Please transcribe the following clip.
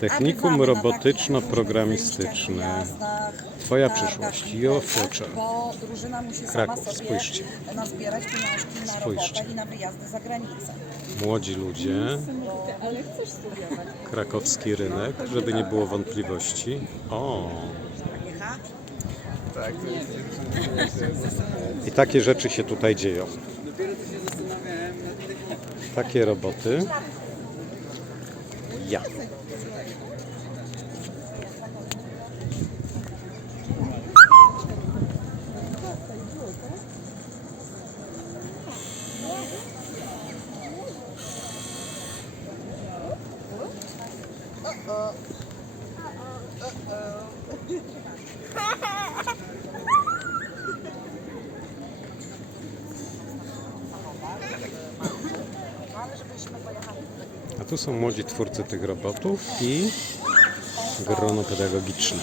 Technikum robotyczno-programistyczne. Twoja targach przyszłość. Bo drużyna musi sama Kraków, sobie spójrzcie. nazbierać pieniążki na Spójrzcie. robotę i na wyjazdy za granicę. Młodzi ludzie, krakowski rynek, żeby nie było wątpliwości. O, i takie rzeczy się tutaj dzieją. Takie roboty. Ja. Uh-oh. Uh-oh. Uh-oh. A tu są młodzi twórcy tych robotów i grono pedagogiczne.